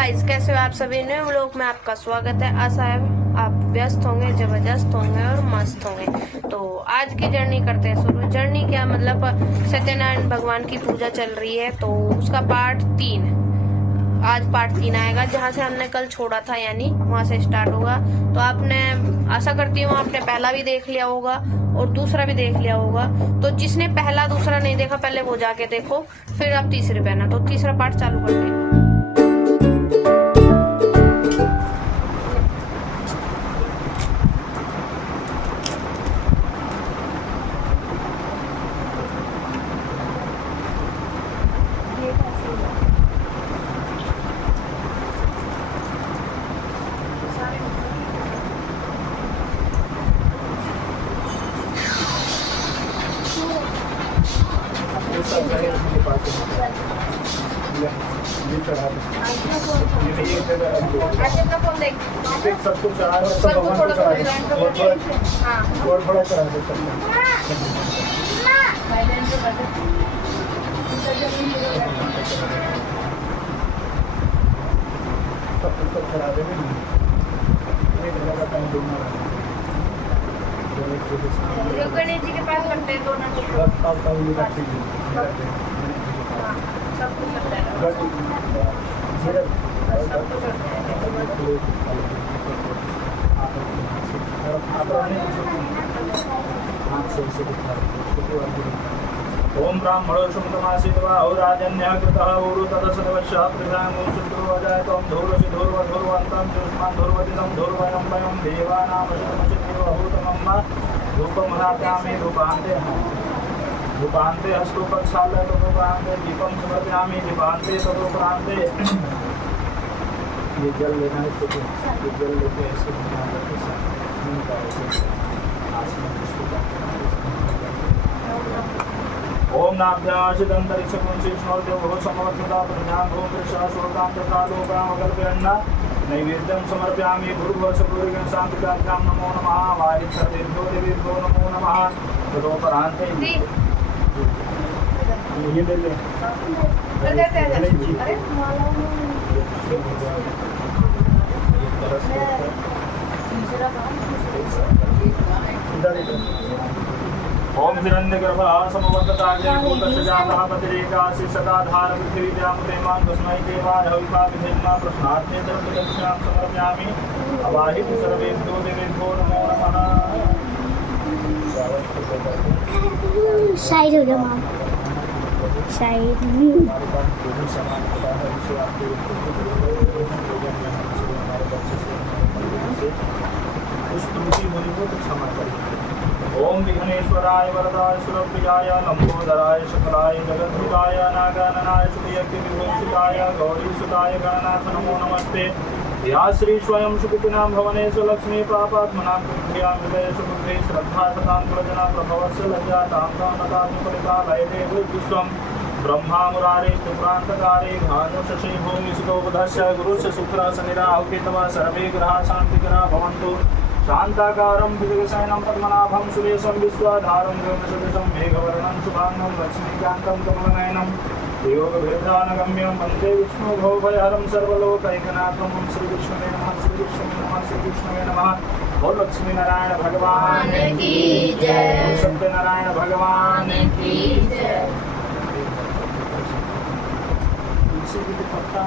Guys, कैसे हो आप सभी? नए व्लॉग में आपका स्वागत है। आशा है आप व्यस्त होंगे, जबरदस्त होंगे और मस्त होंगे। तो आज की जर्नी करते हैं शुरू। जर्नी क्या मतलब, सत्यनारायण भगवान की पूजा चल रही है तो उसका पार्ट 3 आज पार्ट 3 आएगा। जहाँ से हमने कल छोड़ा था यानी वहाँ से स्टार्ट होगा। तो आपने, आशा करती हूँ आपने पहला भी देख लिया होगा और दूसरा भी देख लिया होगा। तो जिसने पहला दूसरा नहीं देखा पहले वो जाके देखो, फिर आप तीसरे पे आना। तो तीसरा पार्ट चालू करते हैं। सब कुछ चढ़ा है, सब भगवान को चढ़ा है, थोड़ा चढ़ा है सब चढ़ा देंगे। गणेश जी के पास लगते हैं दोनों सब कुछ लगता ओम ब्राह्मणो शुभतमासीत् वा औराजन्यः कृतः ऊरु तदसदवश्यः प्रजाङ्गो शुद्धो अजायतं धूर्वसि धूर्वधूर्वन्तं ज्योत्स्मान् धूर्वदिनं धूर्वयं वयं देवानामशुतमशुद्धेव अभूतमं वा धूपमनाप्यामि धूपान्ते हस्तोपक्षालय तदोपरान्ते दीपं समर्पयामि दीपान्ते तदोपरान्ते। ये जल लेना है, ये जल लेके ऐसे ओम नाभ्याशिदंतरिक्षपुंसीष्णोर्देवो समवर्तिता प्रज्ञां भूमिर्षः शोकां तथा लोकामकल्पयन्ना नैवेद्यं समर्पयामि भूर्भुवस्सुपूर्वं शान्तिकाभ्यां नमो नमः वायुसर्वेभ्यो देवेभ्यो नमो नमः तदोपरान्ते ये ले ले ओम हिरण्यगर्भः समवर्तताग्रे भूतस्य जातः पतिरेकासि सदाधार पृथिवीद्यां प्रेमां तस्मै देवाय हविषा विधेन्मा प्रश्नार्थे दक्षिणां समर्पयामि अवाहित सर्वेभ्यो देवेभ्यो नमो नमः। साइड हो जाओ माम, साइड ओम विघ्नेश्वराय वरदाय सुरप्रियाय लंबोदराय शकलाय जगद्भुताय नागाननाय श्रीयज्ञविभूषिताय गौरीसुताय गणनाथ नमो नमस्ते। या श्री स्वयं सुकृतिनां भवनेषु लक्ष्मी पापात्मनां कृत्यां हृदयेषु बुद्धे श्रद्धा तथां प्रजना प्रभवस्य लज्जातां तान्नतानुपरिता लयदेव विश्वं ब्रह्मा मुरारे स्तुप्रान्तकारे भानुशशि भूमिसुतो बुधस्य गुरुस्य शुक्रः शनिराहुकेतवः सर्वे ग्रहाः शान्तिकराः भवन्तु। शान्ताकारं भुजगशयनं पद्मनाभं सुरेशं विश्वाधारं गगनसदृशं मेघवर्णं शुभांगं लक्ष्मीकान्तं कमलनयनं योगभेदानगम्यं वन्दे विष्णुभवभयहरं सर्वलोकैकनाथं श्रीकृष्णे नमः श्रीकृष्णे नमः श्रीकृष्णे नमः। और लक्ष्मी नारायण भगवान की जय, सत्यनारायण भगवान की जय। तुलसी की पत्ता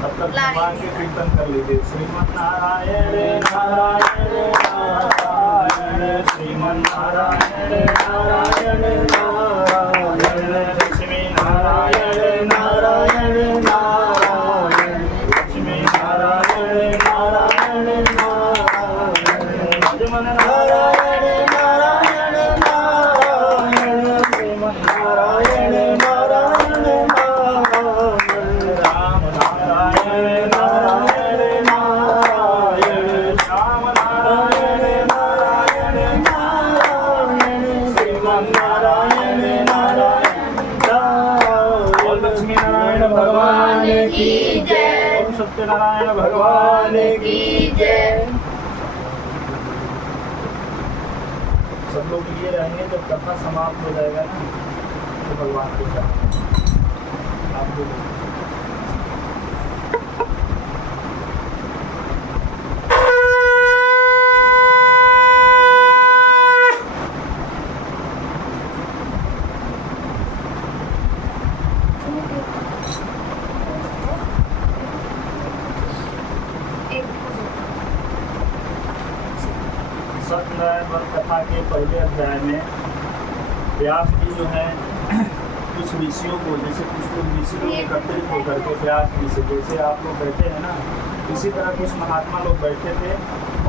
तब तक भगवान के कीर्तन कर लीजिए। श्रीमन नारायण नारायण नारायण श्रीमन नारायण नारायण नारायण लक्ष्मी नारायण नारायण नारायण लक्ष्मी नारायण नारायण नारायण भजमन नारायण नारायण नारायण श्रीमन नारायण नारायण नारायण राम नारायण नारायण नारायण श्याम नारायण नारायण नारायण श्रीमन नारायण नारायण नारायण। ओम लक्ष्मी नारायण भगवान की जय, ओम सत्यनारायण भगवान की जय। सब लोग लिए रहेंगे। जब कथा समाप्त हो जाएगा ना तो भगवान को चढ़ाएंगे। आप बोलो। सत्यनारायण व्रत कथा के पहले अध्याय में व्यास जी जो है कुछ ऋषियों को, जैसे कुछ लोग ऋषि लोग एकत्रित होकर के व्यास जी से, जैसे आप लोग बैठे हैं ना, इसी तरह कुछ महात्मा लोग बैठे थे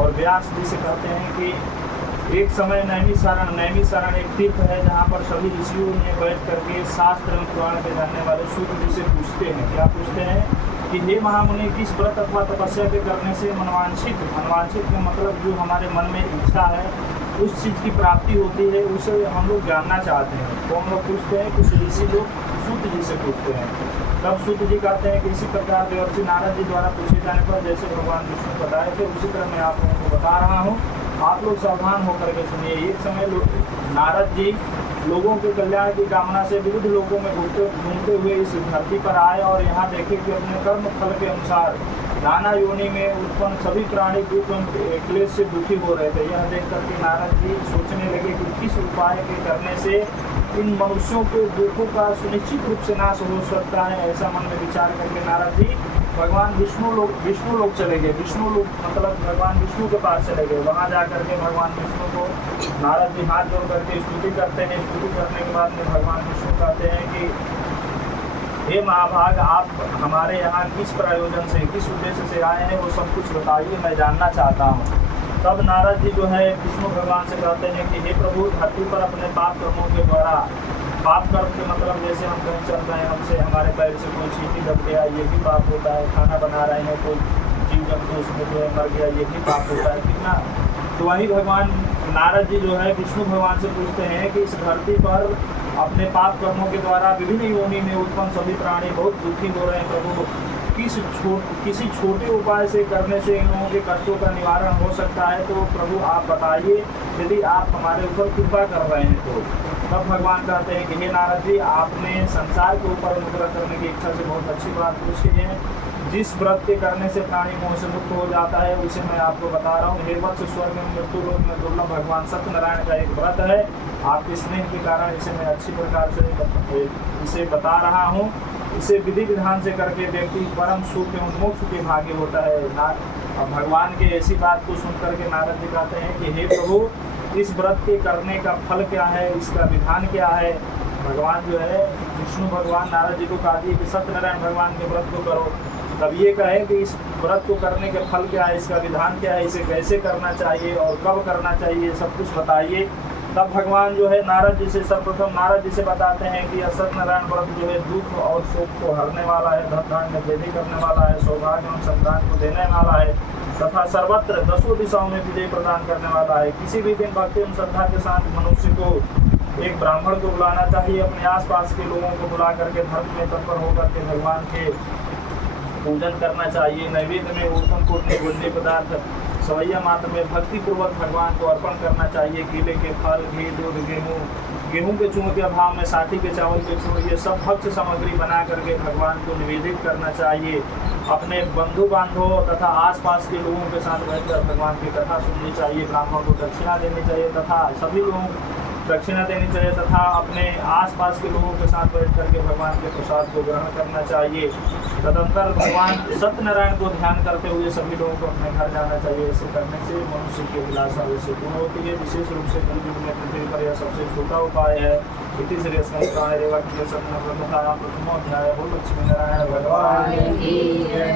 और व्यास जी से कहते हैं कि एक समय नैमिषारण एक तीर्थ है जहाँ पर सभी ऋषियों ने बैठ करके शास्त्र एवं पुराण के जानने वाले सूत जी से पूछते हैं। क्या पूछते हैं कि हे महामुनि, किस व्रत अथवा तपस्या के करने से मनवांछित का मतलब जो हमारे मन में इच्छा है उस चीज़ की प्राप्ति होती है, उसे हम लोग जानना चाहते हैं। तो हम लोग पूछते हैं, कुछ ऋषि लोग सूत जी से पूछते हैं। तब सूत जी कहते हैं कि इसी प्रकार देवर्षि नारद जी द्वारा पूछे जाने पर जैसे भगवान विष्णु बताए थे उसी तरह मैं आप लोगों को बता रहा हूँ। आप लोग सावधान होकर के सुनिए। एक समय नारद जी लोगों के कल्याण की कामना से विविध लोगों में घूमते हुए इस धरती पर आए और यहाँ देखे कि अपने कर्म फल के अनुसार नाना योनि में उत्पन्न सभी प्राणी दुख एवं क्लेश से दुखी हो रहे थे। यह देख करके नारद जी सोचने लगे कि किस उपाय के करने से इन मनुष्यों के दुखों का सुनिश्चित रूप से नाश हो सकता है। ऐसा मन में विचार करके नारद जी भगवान विष्णु लोग चले गए। विष्णु लोग मतलब भगवान विष्णु के पास चले गए। वहाँ जा करके भगवान विष्णु को नारद जी हाथ जोड़ करके स्तुति करते हैं। स्तुति करने के बाद में भगवान विष्णु कहते हैं कि हे महाभाग, आप हमारे यहाँ किस प्रयोजन से, किस उद्देश्य से आए हैं, वो सब कुछ बताइए, मैं जानना चाहता हूँ। तब नारद जी जो है विष्णु भगवान से कहते हैं कि हे प्रभु, धरती पर अपने पाप कर्मों के द्वारा, पाप कर्म के मतलब जैसे हम कहीं चल रहे हैं, हमसे हमारे पैर से कोई चीटी दब गया, ये भी पाप होता है। खाना बना रहे हैं, कोई जीव जंतु उसमें जो है मर गया, ये भी पाप होता है, ठीक ना। तो वही भगवान नारद जी जो है विष्णु भगवान से पूछते हैं कि इस धरती पर अपने पाप कर्मों के द्वारा विभिन्न योनि में उत्पन्न सभी प्राणी बहुत दुखी हो रहे हैं। प्रभु, किसी छोटे उपाय से करने से इन लोगों के कष्टों का निवारण हो सकता है, तो प्रभु आप बताइए, यदि आप हमारे ऊपर कृपा कर रहे हैं तो। तब भगवान कहते हैं कि हे नारद जी, आपने संसार के ऊपर अनुग्रह करने की इच्छा से बहुत अच्छी बात पूछी है। जिस व्रत के करने से प्राणी मोह से मुक्त हो जाता है उसे मैं आपको बता रहा हूँ। हे वत्स, स्वर्ग में मृत्यु लोक में दुर्लभ भगवान सत्यनारायण का एक व्रत है। आपके स्नेह के कारण इसे मैं अच्छी प्रकार से इसे बता रहा हूँ। इसे विधि विधान से करके व्यक्ति परम सुख एवं मोक्ष के भाग्य होता है। अब भगवान की ऐसी बात को सुन करके नारद जी कहते हैं कि हे प्रभु, इस व्रत के करने का फल क्या है, इसका विधान क्या है। भगवान जो है विष्णु भगवान नारद जी को कहा कि सत्यनारायण भगवान के व्रत को करो। तब ये कहे कि इस व्रत को करने के फल क्या है, इसका विधान क्या है, इसे कैसे करना चाहिए और कब करना चाहिए, सब कुछ बताइए। तब भगवान जो है नारद जी से सर्वप्रथम नारद जी से बताते हैं कि सत्यनारायण व्रत जो है दुख और शोक को हरने वाला है, धन धान्य वृद्धि करने वाला है, सौभाग्य एवं संतान को देने वाला है तथा सर्वत्र 10 दिशाओं में विजय प्रदान करने वाला है। किसी भी दिन भक्ति एवं श्रद्धा के साथ मनुष्य को एक ब्राह्मण को बुलाना चाहिए। अपने आसपास के लोगों को बुला करके धर्म में तत्पर होकर के भगवान के पूजन करना चाहिए। नैवेद्य में उत्तम कोट निर्गुण्य पदार्थ सवैया मात्र में भक्ति पूर्वक भगवान को अर्पण करना चाहिए। केले के फल, घी, दूध, गेहूं के चूर्ण के अभाव में साठी के चावल के चूर्ण, ये सब भक्ष्य सामग्री बना करके भगवान को निवेदित करना चाहिए। अपने बंधु बांधवों तथा आसपास के लोगों के साथ बैठकर भगवान की कथा सुननी चाहिए। ब्राह्मण को दक्षिणा देनी चाहिए तथा सभी लोगों दक्षिणा देनी चाहिए तथा अपने आसपास के लोगों के साथ बैठ करके भगवान के प्रसाद को ग्रहण करना चाहिए। तदंतर भगवान सत्यनारायण को ध्यान करते हुए सभी लोगों को अपने घर जाना चाहिए। ऐसे करने से मनुष्य की अभिलाषा वैसे पूर्ण होती है। विशेष रूप से कलयुग में पृथ्वी पर यह सबसे छोटा उपाय है। इति श्री रेवा की प्रथमो अध्याय। बोल लक्ष्मी नारायण भगवान की जय।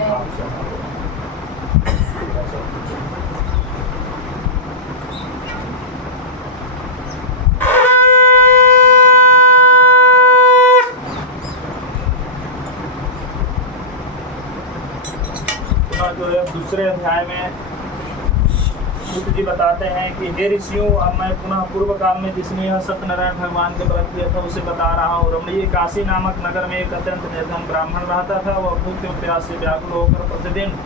जो है दूसरे अध्याय में सूत जी बताते हैं कि हे ऋषियों, अब मैं पुनः पूर्व काल में जिसने यह सत्यनारायण भगवान के व्रत किया था उसे बता रहा हूँ। रमणीय काशी नामक नगर में एक अत्यंत निर्धन ब्राह्मण रहता था। वह भूख एवं प्यास से व्याकुल होकर प्रतिदिन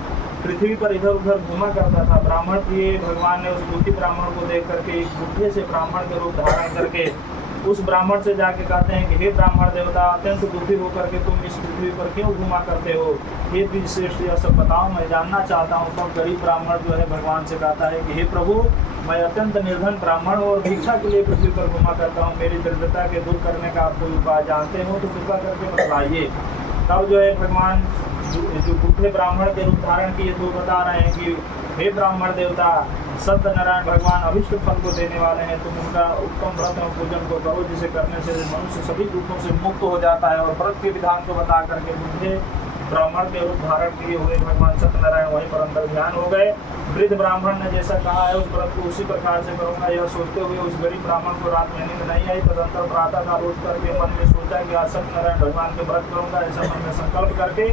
पृथ्वी पर इधर उधर घूमा करता था। ब्राह्मण प्रिय भगवान ने उस दुखी ब्राह्मण को देख करके एक बुढ़े से ब्राह्मण के रूप धारण करके उस ब्राह्मण से जाके कहते हैं कि हे ब्राह्मण देवता, अत्यंत दुखी होकर के तुम इस पृथ्वी पर क्यों घुमा करते हो? हे द्विजश्रेष्ठ, यह सब बताओ, मैं जानना चाहता हूँ। तब गरीब ब्राह्मण जो है भगवान से कहता है कि हे प्रभु, मैं अत्यंत निर्धन ब्राह्मण और भिक्षा के लिए पृथ्वी पर घुमा करता हूँ। मेरी दरिद्रता के दूर करने का आप कोई उपाय जानते हो तो कृपा करके बताइए। तब जो है भगवान जो बूढ़े ब्राह्मण के रूप धारण किए तो बता रहे हैं कि हे ब्राह्मण देवता, सत्यनारायण भगवान अभिष्ट फल को देने वाले हैं। तुम उनका उत्तम व्रत और पूजन को करो, जिसे करने से मनुष्य सभी दुखों से मुक्त हो जाता है। और व्रत के विधान को बता करके बूढ़े ब्राह्मण के रूप धारण किए हुए भगवान सत्यनारायण वहीं पर अंतर ध्यान हो गए। वृद्ध ब्राह्मण ने जैसा कहा है उस व्रत को उसी प्रकार से करूंगा, यह सोचते हुए उस गरीब ब्राह्मण को रात में नींद नहीं आई। तदंतर प्रातः काल उठ करके मन में सोचा कि आज सत्यनारायण भगवान के व्रत करूंगा, ऐसा मन में संकल्प करके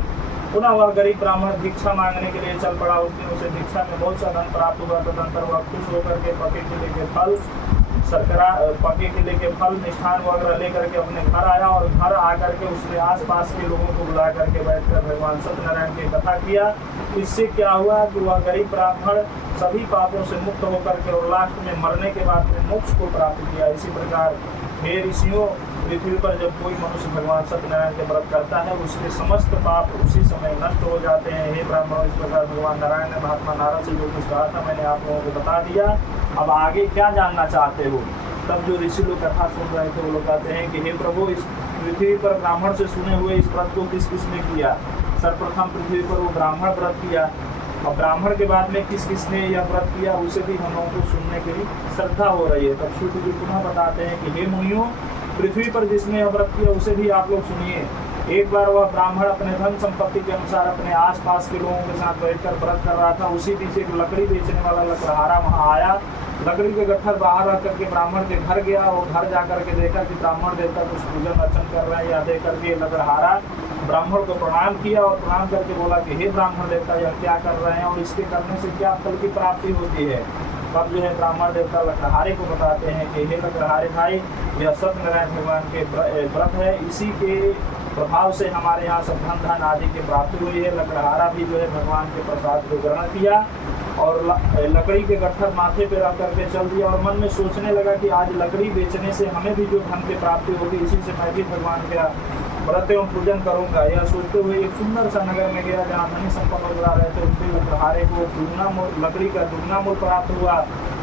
पुनः वह गरीब ब्राह्मण भिक्षा मांगने के लिए चल पड़ा। उस दिन उसे भिक्षा में बहुत सा धन प्राप्त हुआ। तदंतर वह खुश होकर के पके केले के फल, शर्करा, पके केले के फल, मिष्ठान वगैरह लेकर के अपने घर आया और घर आकर के उसने आसपास के लोगों को बुला करके बैठकर भगवान सत्यनारायण की कथा किया। इससे क्या हुआ कि वह गरीब ब्राह्मण सभी पापों से मुक्त होकर के और लास्ट में मरने के बाद में मोक्ष को प्राप्त किया। इसी प्रकार हे ऋषियों, पृथ्वी पर जब कोई मनुष्य भगवान सत्यनारायण के व्रत करता है उसके समस्त पाप उसी समय नष्ट हो जाते हैं। हे ब्राह्मण, इस प्रकार भगवान नारायण ने महात्मा नारद से जो कुछ कहा था मैंने आप लोगों को बता दिया। अब आगे क्या जानना चाहते हो? तब जो ऋषि लोग कथा सुन रहे थे वो लोग कहते हैं कि हे प्रभु, इस पृथ्वी पर ब्राह्मण से सुने हुए इस व्रत को किस किसने किया? सर्वप्रथम पृथ्वी पर वो ब्राह्मण व्रत किया और ब्राह्मण के बाद में किस किसने यह व्रत किया उसे भी हम लोगों को सुनने के लिए श्रद्धा हो रही है। तब सूत जी पुनः बताते हैं कि हे मुनियों, पृथ्वी पर जिसने यह व्रत किया उसे भी आप लोग सुनिए। एक बार वह ब्राह्मण अपने धन संपत्ति के अनुसार अपने आसपास के लोगों के साथ बैठकर व्रत कर रहा था। उसी बीच एक लकड़ी बेचने वाला लकड़हारा वहाँ आया। लकड़ी के गट्ठर बाहर रख करके ब्राह्मण के घर गया और घर जा करके देखा कि ब्राह्मण देवता कुछ पूजन अर्चन कर रहे हैं। या देख करके लकड़हारा ब्राह्मण को प्रणाम किया और प्रणाम करके बोला कि हे ब्राह्मण देवता, यह क्या कर रहे हैं और इसके करने से क्या फल की प्राप्ति होती है? तब जो है ब्राह्मण देवता लकड़हारे को बताते हैं कि हे लकड़हारे भाई, यह सत्यनारायण भगवान के व्रत है, इसी के प्रभाव से हमारे यहाँ सब धन आदि की प्राप्ति हुई है। लकड़हारा भी जो है भगवान के प्रसाद को ग्रहण किया और लकड़ी के गट्ठर माथे पे रख करके चल दिया और मन में सोचने लगा कि आज लकड़ी बेचने से हमें भी जो धन की प्राप्ति होगी, इसी से मैं भी भगवान का व्रत एवं पूजन करूंगा। यह सोचते हुए एक सुंदर सा नगर में गया जहाँ धनी संपन्न उजरा रहे थे। उसके लकड़हारे को लकड़ी का दुगना मूल प्राप्त हुआ।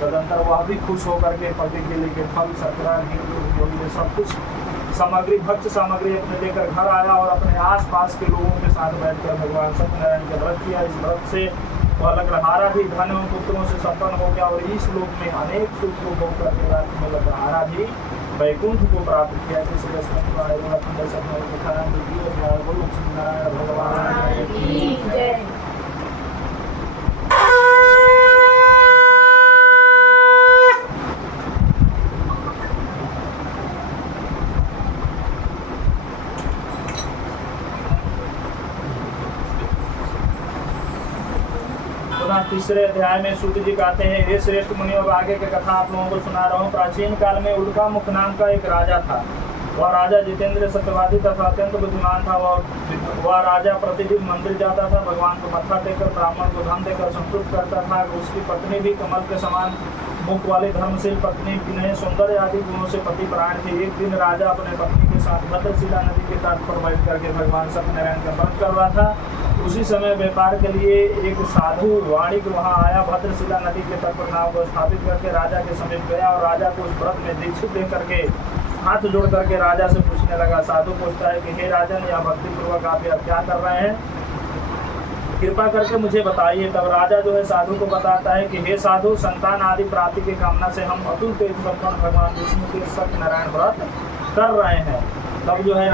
तदंतर वह भी खुश होकर के पति के लिए फल, शर्करा, घी, सब कुछ सामग्री, भक्ष सामग्री अपने लेकर घर आया और अपने आसपास के लोगों के साथ बैठकर भगवान सत्यनारायण का व्रत किया। इस व्रत से वह लकड़हारा भी धन एवं पुत्रों से संपन्न हो गया और इस लोक में अनेक सुख को भोग करके लकड़हारा भी वैकुंठ को प्राप्त किया। भगवान की जय। तीसरे अध्याय में सूत जी कहते हैं, हे श्रेष्ठ मुनियों, आगे की कथा आप लोगों को सुना रहा हूँ। प्राचीन काल में उल्का मुख नाम का एक राजा था। वह राजा जितेंद्र सत्यवादी तथा अत्यंत बुद्धिमान था। वह राजा प्रतिदिन मंदिर जाता था, भगवान को मत्था टेकर ब्राह्मण को धन देकर संतुष्ट करता था। उसकी पत्नी भी कमल के समान मुख वाली धर्मशील पत्नी, विनय, सौंदर्य आदि गुणों से पति परायण थी। एक दिन राजा अपने पत्नी के साथ भद्रशिला नदी के तट पर बैठ करके भगवान सत्यनारायण का व्रत कर रहा था। उसी समय व्यापार के लिए एक साधु वाणिक वहां आया। भद्रशिला नदी के तट पर नाव को स्थापित करके राजा के समीप गया और राजा को उस व्रत में दीक्षित देकर के हाथ जोड़ करके राजा से पूछने लगा। साधु पूछता है कि हे राजन, यह भक्तिपूर्वक आप यह क्या कर रहे हैं, कृपा करके मुझे बताइए। तब राजा जो है साधु को बताता है कि हे साधु, संतान आदि प्राप्ति की कामना से हम अतुल तेज संपन्न भगवान विष्णु के सत्यनारायण व्रत कर रहे हैं। तब जो है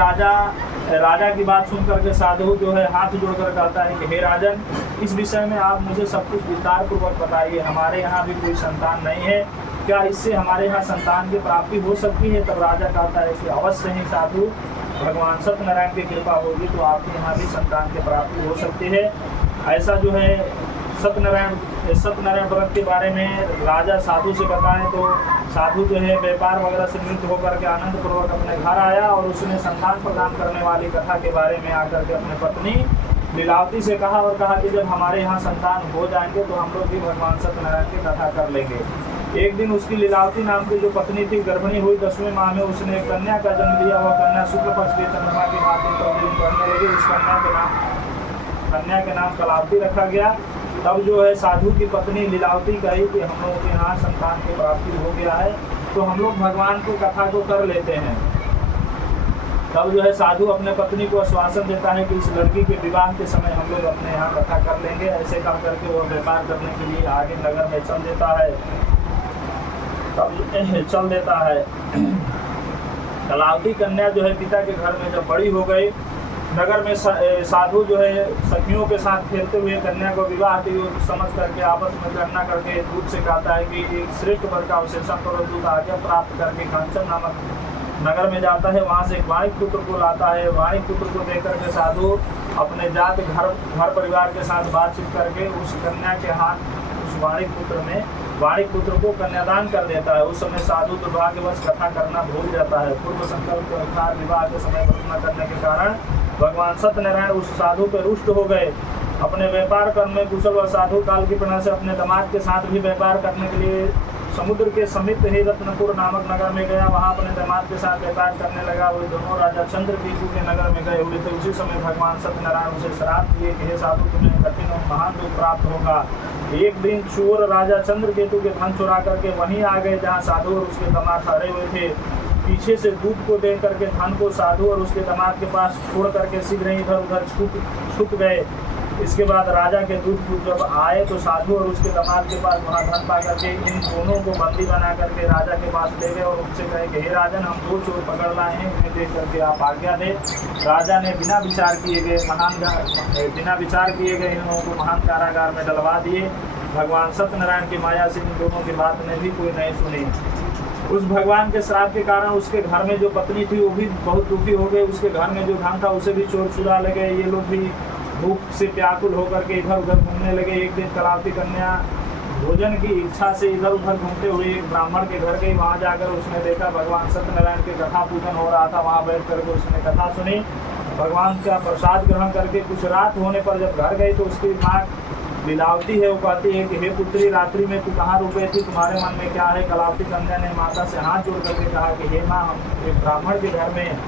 राजा की बात सुन करके साधु जो है हाथ जोड़कर कहता है कि हे राजन, इस विषय में आप मुझे सब कुछ विस्तार पूर्वक बताइए। हमारे यहाँ भी कोई संतान नहीं है, क्या इससे हमारे यहाँ संतान की प्राप्ति हो सकती है? तब राजा कहता है कि अवश्य ही साधु, भगवान सत्यनारायण की कृपा होगी तो आपके यहाँ भी संतान की प्राप्ति हो सकती है। ऐसा जो है सत्यनारायण व्रत के बारे में राजा साधु से बताएं तो साधु जो है व्यापार वगैरह से निवृत्त होकर के आनंद पूर्वक अपने घर आया और उसने संतान प्रदान करने वाली कथा के बारे में आकर के अपने पत्नी लीलावती से कहा और कहा कि जब हमारे यहाँ संतान हो जाएंगे तो हम लोग भी भगवान सत्यनारायण की कथा कर लेंगे। एक दिन उसकी लीलावती नाम की जो पत्नी थी गर्भिणी हुई, 10वें माह में उसने एक कन्या का जन्म दिया। वह कन्या शुक्ल पक्ष के चंद्रमा की भांति प्रतिदिन बढ़ने लगी। उस कन्या के नाम कलावती रखा गया। तब जो है साधु की पत्नी लीलावती कही कि हम लोगों के यहाँ संतान की प्राप्ति हो गया है, तो हम लोग भगवान की कथा को कर लेते हैं। तब जो है साधु अपने पत्नी को आश्वासन देता है कि इस लड़की के विवाह के समय हम लोग अपने यहाँ कथा कर लेंगे। ऐसे कह करके वो व्यापार करने के लिए आगे नगर में चल देता है। तब चल देता है। कलावती कन्या जो है पिता के घर में जब बड़ी हो गई, नगर में साधु जो है सखियों के साथ खेलते हुए कन्या को विवाह की समझ करके आपस में गणना करके दूत से कहता है कि एक श्रेष्ठ वर्ग का अवशेषण करो। दूत आज्ञा प्राप्त करके कांचन नामक नगर में जाता है। वहाँ से एक वाणिक पुत्र को लाता है। वाणिक पुत्र को देकर के साधु अपने जात घर परिवार के साथ बातचीत करके उस कन्या के हाथ उस वाणिक पुत्र को कन्यादान कर देता है। उस समय साधु दुर्भाग्यवश कथा करना भूल जाता है। पूर्व संकल्प के अनुसार विवाह के समय व्रत न करने के कारण भगवान सत्यनारायण उस साधु पर रुष्ट हो गए। अपने व्यापार कर्म में कुशल व साधु काल की प्रेरणा से अपने दामाद के साथ भी व्यापार करने के लिए समुद्र के समीप ही रत्नपुर नामक नगर में गया। वहाँ अपने दामाद के साथ व्यापार करने लगा। वो दोनों राजा चंद्रकेतु के नगर में गए हुए थे। उसी समय भगवान सत्यनारायण उसे श्राप दिए कि हे साधु, तुम्हें कठिन और महान दुख प्राप्त होगा। एक दिन चोर राजा चंद्रकेतु के धन चुरा करके वहीं आ गए जहाँ साधु और उसके दामाद ठहरे हुए थे। पीछे से दूत को दे करके धन को साधु और उसके दामाद के पास छोड़ करके शीघ्र ही इधर उधर छुप गए। इसके बाद राजा के दूत जब आए तो साधु और उसके दामाद के पास वहाँ धन पा करके इन दोनों को बंदी बना करके राजा के पास ले गए और उनसे कहे कि हे राजन, हम 2 चोर पकड़ लाए हैं, उन्हें देख करके आप आज्ञा दें। राजा ने बिना विचार किए गए इन लोगों को महान कारागार में डलवा दिए। भगवान सत्यनारायण की माया से इन दोनों की बात ने भी कोई नहीं सुनी। उस भगवान के श्राप के कारण उसके घर में जो पत्नी थी वो भी बहुत दुखी हो गई। उसके घर में जो धन था उसे भी चोर चुरा ले गए। ये लोग भी भूख से व्याकुल होकर के इधर उधर घूमने लगे। एक दिन कलावती कन्या भोजन की इच्छा से इधर उधर घूमते हुए एक ब्राह्मण के घर गई। वहाँ जाकर उसने देखा भगवान सत्यनारायण के कथा पूजन हो रहा था। वहाँ बैठ करके उसने कथा सुनी। भगवान का प्रसाद ग्रहण करके कुछ रात होने पर जब घर गई तो उसकी माँ लीलावती है वो कहती है कि हे पुत्री, रात्रि में तू कहाँ रुक गई थी, तुम्हारे मन में क्या है। कलावती कन्या ने माता से हाथ जोड़ करके कहा कि हे माँ, हम एक ब्राह्मण के घर में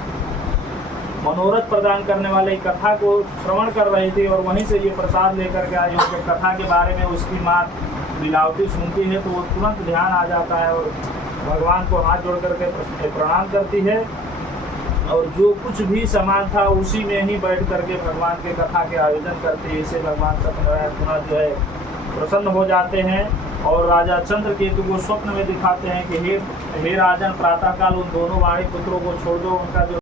मनोरथ प्रदान करने वाले कथा को श्रवण कर रही थी और वहीं से ये प्रसाद लेकर के आई। जब कथा के बारे में उसकी माँ लीलावती सुनती है तो वो तुरंत ध्यान आ जाता है और भगवान को हाथ जोड़ करके प्रणाम करती है और जो कुछ भी सामान था उसी में ही बैठ करके भगवान के कथा के आयोजन करती है। इससे भगवान सत्यनारायण पुनः जो है प्रसन्न हो जाते हैं और राजा चंद्रकेतु को स्वप्न में दिखाते हैं कि हे राजन, प्रातःकाल उन दोनों वाणी पुत्रों को छोड़ दो। उनका जो